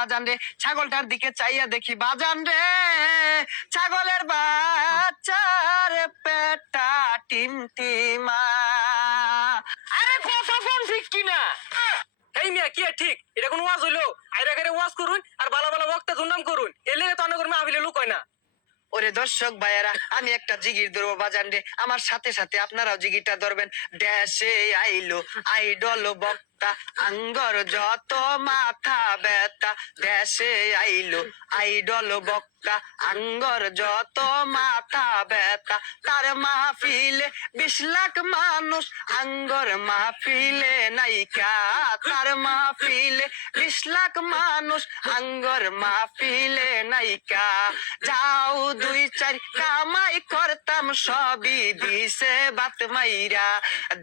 বাজান রে। ছাগলটার দিকে চাইয়া দেখি বাজান রে, ছাগলের বাচ্চার পেটটা টিমটিমা। আরে কথা কোন ঠিক কিনা? এই মিয়া কি ঠিক? এটা কোন ওয়াজ হইলো? আইরা করে ওয়াজ করুন আর ভালো ভালো বক্তা দুর্নাম করুন, এলে তো অনেক মাহফিলে লোক হয় না। ওরে দর্শক ভাইয়েরা, আমি একটা জিগির ধরবো বাজান রে, আমার সাথে সাথে আপনারাও জিগিরটা ধরবেন। দেশে আইলো আইডল বক্তা, আঙ্গর যত মাথা ব্যথা। দেশে আইলো আইডল বক্তা, আঙ্গর যত মাথা ব্যথা। তার মাহফিলে 20 লাখ মানুষ, আঙ্গর মাহফিলে নাইকা। তার মাহফিলে 20 লাখ মানুষ, আঙ্গর মাহফিলে নাইকা। যাও 2-4 কামাই করতাম, সবই দিছে বাত মাইরা।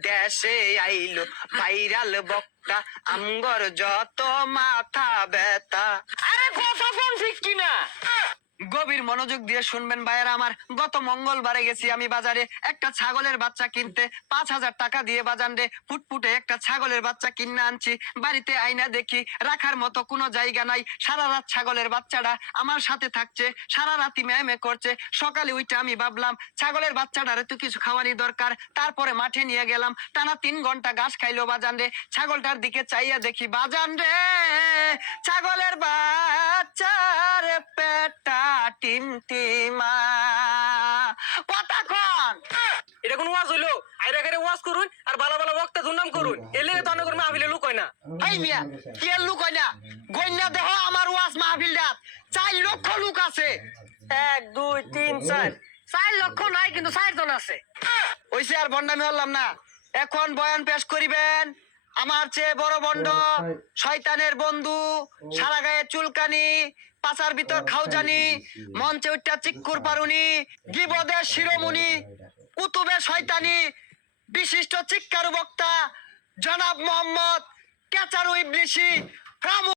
দেশে আইলো ভাইরাল বক্তা, আমগর যত মাথা ব্যথা। আরে কথা কোন ঠিক কিনা? গভীর মনোযোগ দিয়ে শুনবেন ভাইয়েরা আমার। গত মঙ্গলবারে গেছি আমি বাজারে একটা ছাগলের বাচ্চা কিনতে। 5,000 টাকা দিয়ে বাজান রে ফুটফুটে একটা ছাগলের বাচ্চা কিনে আনছি। বাড়িতে আইনা দেখি রাখার মতো কোনো জায়গা নাই। সারা রাত ছাগলের বাচ্চাটা আমার সাথে থাকছে, সারা রাতি ম্যামে করছে। সকালে উঠে আমি ভাবলাম ছাগলের বাচ্চাটারে তো কিছু খাওয়ানি দরকার। তারপরে মাঠে নিয়ে গেলাম, টানা 3 ঘন্টা ঘাস খাইলো বাজান রে। ছাগলটার দিকে চাইয়া দেখি বাজান রে, ছাগলের বাচ্চার পেটটা টিমটিমা। কতক্ষণ? এটা কোন ওয়াজ হইলো? আইরা করে ওয়াজ করুন আর ভালো ভালো বক্তা দুর্নাম করুন, এলে তো অনেক মাহফিলে লোক হয় না। এই মিয়া কি এর লোক হয় না? গইনা দেহ আমার ওয়াজ মাহফিলটা 4 লক্ষ লোক আছে। 1 2 3 4 4 লক্ষ নাই, কিন্তু 4 জন আছে। ওইসে আর বন্ডামি হলাম না। এখন বয়ান পেশ করিবেন আমার চেয়ে বড় বন্ড, শয়তানের বন্ধু, সারা গায়ে চুলকানি, পাছার ভিতর খাওজানি, মঞ্চে উঠা চিক্কুর পারুনি, গিবদের শিরোমণি, কুতুবে শয়তানি, বিশিষ্ট চিৎকার বক্তা জনাব মোহাম্মদ কেচারু ইবলিসি।